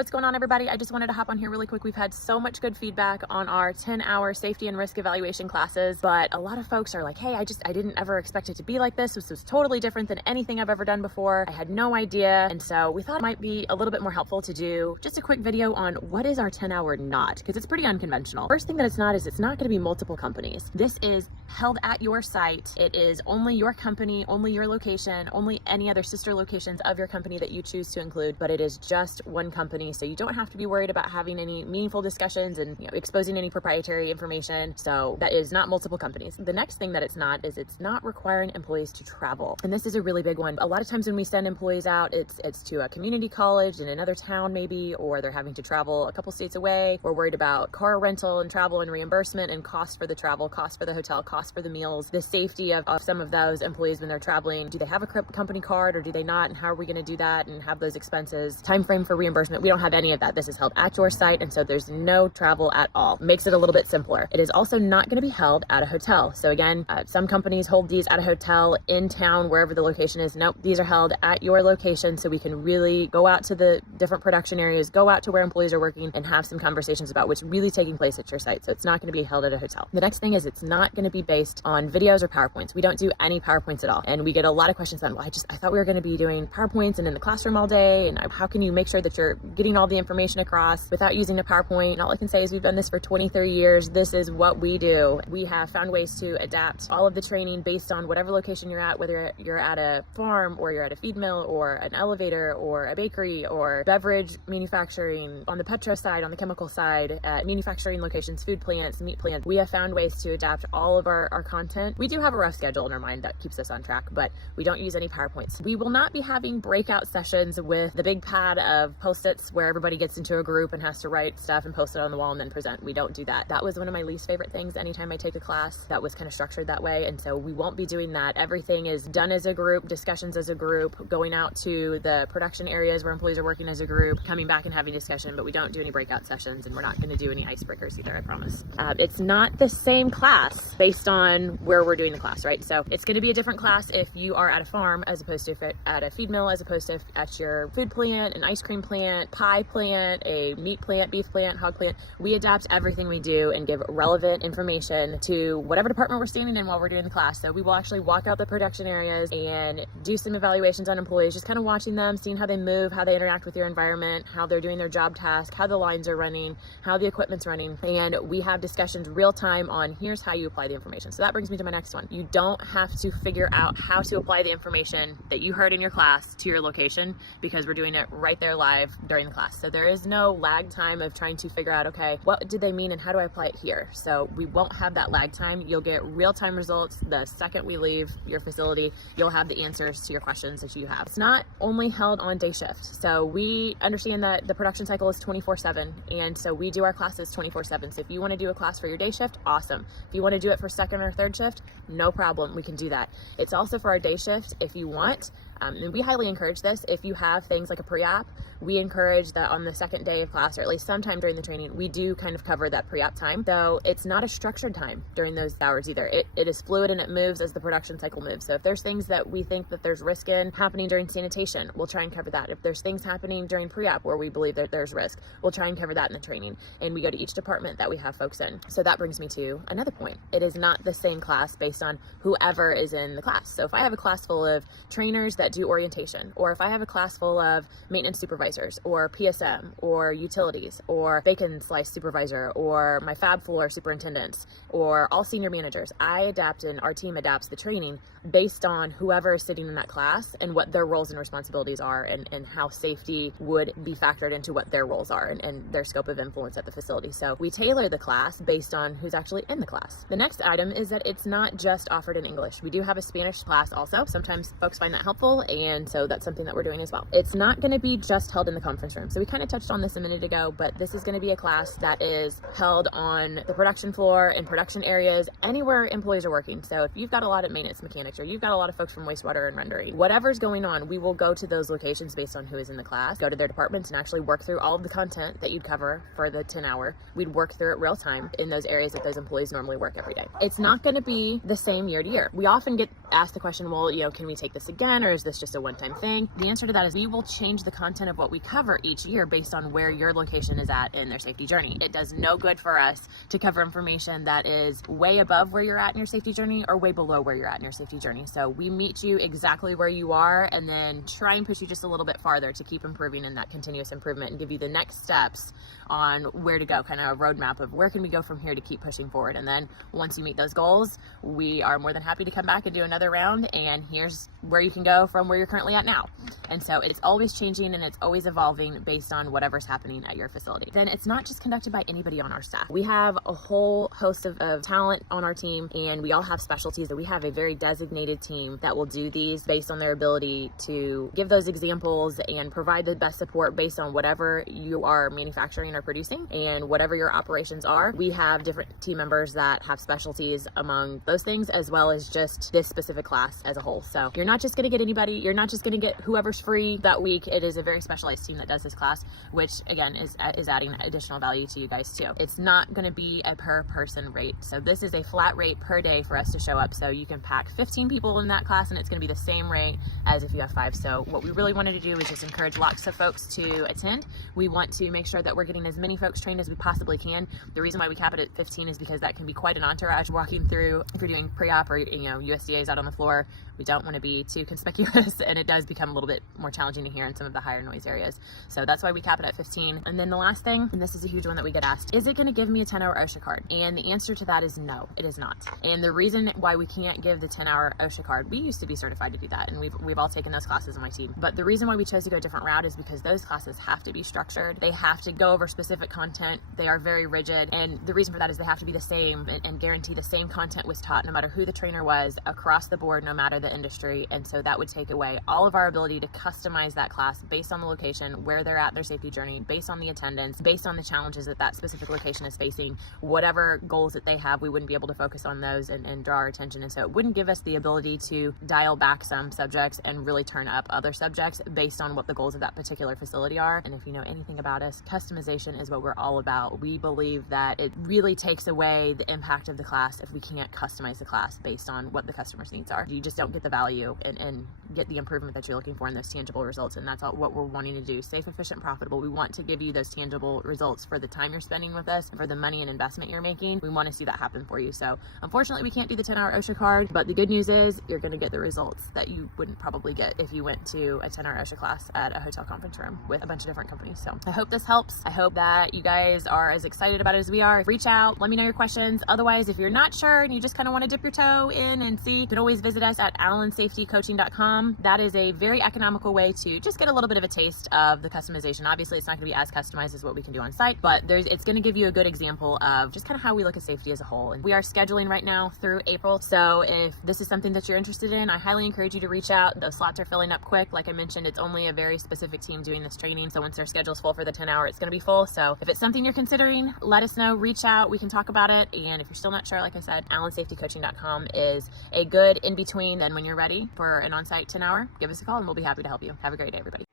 What's going on, everybody? I just wanted to hop on here really quick. We've had so much good feedback on our 10-hour safety and risk evaluation classes, but a lot of folks are like, hey, I didn't ever expect it to be like this. This was totally different than anything I've ever done before. I had no idea. And so we thought it might be a little bit more helpful to do just a quick video on what is our 10-hour not, because it's pretty unconventional. First thing that it's not is it's not going to be multiple companies. This is held at your site. It is only your company, only your location, only any other sister locations of your company that you choose to include, but it is just one company. So you don't have to be worried about having any meaningful discussions and exposing any proprietary information. So that is not multiple companies. The next thing that it's not is it's not requiring employees to travel. And this is a really big one. A lot of times when we send employees out, it's to a community college in another town maybe, or they're having to travel a couple states away. We're worried about car rental and travel and reimbursement and cost for the travel, cost for the hotel, cost for the meals, the safety of some of those employees when they're traveling. Do they have a company card or do they not? And how are we going to do that and have those expenses? Time frame for reimbursement. We don't have any of that. This is held at your site, and so there's no travel at all. Makes it a little bit simpler. It is also not going to be held at a hotel. So again, some companies hold these at a hotel in town, wherever the location is. Nope, these are held at your location, so we can really go out to the different production areas, go out to where employees are working, and have some conversations about what's really taking place at your site. So it's not going to be held at a hotel. The next thing is it's not going to be based on videos or PowerPoints. We don't do any PowerPoints at all. And we get a lot of questions on, well, I thought we were going to be doing PowerPoints and in the classroom all day. And how can you make sure that you're getting all the information across without using a PowerPoint? And all I can say is we've done this for 20, 30 years. This is what we do. We have found ways to adapt all of the training based on whatever location you're at, whether you're at a farm or you're at a feed mill or an elevator or a bakery or beverage manufacturing, on the petro side, on the chemical side, at manufacturing locations, food plants, meat plants. We have found ways to adapt all of our content. We do have a rough schedule in our mind that keeps us on track, but we don't use any PowerPoints. We will not be having breakout sessions with the big pad of Post-its where everybody gets into a group and has to write stuff and post it on the wall and then present. We don't do that. That was one of my least favorite things anytime I take a class that was kind of structured that way. And so we won't be doing that. Everything is done as a group, discussions as a group, going out to the production areas where employees are working as a group, coming back and having discussion, but we don't do any breakout sessions, and we're not going to do any icebreakers either, I promise. It's not the same class based on where we're doing the class, right? So it's going to be a different class if you are at a farm as opposed to at a feed mill, as opposed to at your food plant, an ice cream plant, pie plant, a meat plant, beef plant, hog plant. We adapt everything we do and give relevant information to whatever department we're standing in while we're doing the class. So we will actually walk out the production areas and do some evaluations on employees, just kind of watching them, seeing how they move, how they interact with your environment, how they're doing their job task, how the lines are running, how the equipment's running. And we have discussions real time on here's how you apply the information. So that brings me to my next one. You don't have to figure out how to apply the information that you heard in your class to your location, because we're doing it right there live during the class. So there is no lag time of trying to figure out, okay, what did they mean and how do I apply it here? So we won't have that lag time. You'll get real-time results the second we leave your facility. You'll have the answers to your questions that you have. It's not only held on day shift. So we understand that the production cycle is 24/7, and so we do our classes 24/7. So if you want to do a class for your day shift, awesome. If you want to do it for second or third shift, no problem, we can do that. It's also for our day shift if you want. And we highly encourage this. If you have things like a pre-op, we encourage that on the second day of class, or at least sometime during the training, we do kind of cover that pre-op time. Though it's not a structured time during those hours either. It is fluid and it moves as the production cycle moves. So if there's things that we think that there's risk in happening during sanitation, we'll try and cover that. If there's things happening during pre-op where we believe that there's risk, we'll try and cover that in the training. And we go to each department that we have folks in. So that brings me to another point. It is not the same class based on whoever is in the class. So if I have a class full of trainers that do orientation, or if I have a class full of maintenance supervisors or PSM or utilities or bacon slice supervisor or my fab floor superintendents or all senior managers, I adapt and our team adapts the training based on whoever is sitting in that class and what their roles and responsibilities are, and how safety would be factored into what their roles are and their scope of influence at the facility. So we tailor the class based on who's actually in the class. The next item is that it's not just offered in English. We do have a Spanish class also. Sometimes folks find that helpful, and so that's something that we're doing as well. It's not going to be just held in the conference room. So we kind of touched on this a minute ago, but this is going to be a class that is held on the production floor, in production areas, anywhere employees are working. So if you've got a lot of maintenance mechanics, or you've got a lot of folks from wastewater and rendering, whatever's going on, we will go to those locations based on who is in the class, go to their departments and actually work through all of the content that you'd cover for the 10-hour. We'd work through it real time in those areas that those employees normally work every day. It's not going to be the same year to year. We often get asked the question, well, can we take this again, or is this just a one-time thing? The answer to that is we will change the content of what we cover each year based on where your location is at in their safety journey. It does no good for us to cover information that is way above where you're at in your safety journey or way below where you're at in your safety journey. So we meet you exactly where you are and then try and push you just a little bit farther to keep improving in that continuous improvement and give you the next steps on where to go, kind of a roadmap of where can we go from here to keep pushing forward. And then once you meet those goals, we are more than happy to come back and do another round, and here's where you can go from where you're currently at now. And so it's always changing and it's always evolving based on whatever's happening at your facility. Then it's not just conducted by anybody on our staff. We have a whole host of talent on our team, and we all have specialties. We have a very designated team that will do these based on their ability to give those examples and provide the best support based on whatever you are manufacturing or producing and whatever your operations are. We have different team members that have specialties among those things, as well as just this specific class as a whole. So you're not just going to get anybody, you're not just going to get whoever's free that week. It is a very specialized team that does this class, which again is adding additional value to you guys too. It's not going to be a per person rate. So this is a flat rate per day for us to show up. So you can pack 15 people in that class and it's going to be the same rate as if you have 5. So what we really wanted to do is just encourage lots of folks to attend. We want to make sure that we're getting as many folks trained as we possibly can. The reason why we cap it at 15 is because that can be quite an entourage walking through. If you're doing pre-op or USDA is out on the floor, we don't want to be too conspicuous, and it does become a little bit more challenging to hear in some of the higher noise areas. So that's why we cap it at 15. And then the last thing, and this is a huge one that we get asked, is it going to give me a 10-hour OSHA card? And the answer to that is no, it is not. And the reason why we can't give the 10-hour OSHA card, we used to be certified to do that, and we've all taken those classes on my team. But the reason why we chose to go a different route is because those classes have to be structured. They have to go over specific content. They are very rigid. And the reason for that is they have to be the same and guarantee the same content was taught no matter who the trainer was across the board, no matter the industry. And so that would take away all of our ability to customize that class based on the location, where they're at in their safety journey, based on the attendance, based on the challenges that that specific location is facing. Whatever goals that they have, we wouldn't be able to focus on those and draw our attention. And so it wouldn't give us the ability to dial back some subjects and really turn up other subjects based on what the goals of that particular facility are. And if you know anything about us, customization is what we're all about. We believe that it really takes away the impact of the class if we can't customize the class based on what the customer's needs are. You just don't get the value and get the improvement that you're looking for in those tangible results. And that's all what we're wanting to do. Safe, efficient, profitable. We want to give you those tangible results for the time you're spending with us, for the money and investment you're making. We want to see that happen for you. So unfortunately, we can't do the 10-hour OSHA card, but the good news is you're going to get the results that you wouldn't probably get if you went to a 10-hour OSHA class at a hotel conference room with a bunch of different companies. So I hope this helps. I hope that you guys are as excited about it as we are. Reach out, let me know your questions. Otherwise, if you're not sure and you just kind of want to dip your toe in and see, you can always visit us at allensafetycoaching.com. That is a very economical way to just get a little bit of a taste of the customization. Obviously, it's not going to be as customized as what we can do on site, but it's going to give you a good example of just kind of how we look at safety as a whole. And we are scheduling right now through April. So if this is something that you're interested in, I highly encourage you to reach out. Those slots are filling up quick. Like I mentioned, it's only a very specific team doing this training. So once their schedule's full for the 10-hour, it's going to be full. So if it's something you're considering, let us know, reach out, we can talk about it. And if you're still not sure, like I said, allensafetycoaching.com is a good in-between. Then when you're ready for an on-site 10-hour, give us a call and we'll be happy to help you. Have a great day, everybody.